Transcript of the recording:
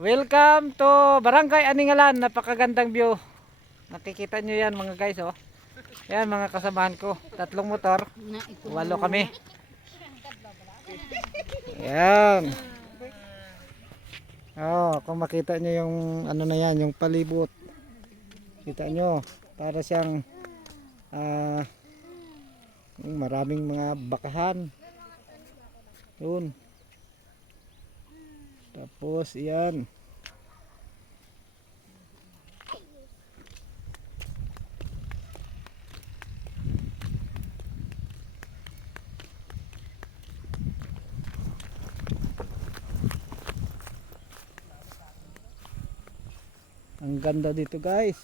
Welcome to Barangay Aningalan. Napakagandang view. Nakikita nyo yan mga guys, oh. Yan mga kasamahan ko. 3 motor. 8 kami. Yan. Oh, kung makita nyo yung ano na yan, yung palibot. Kita nyo, para siyang maraming mga bakahan. Yun. Tapos yan. Ang ganda dito guys.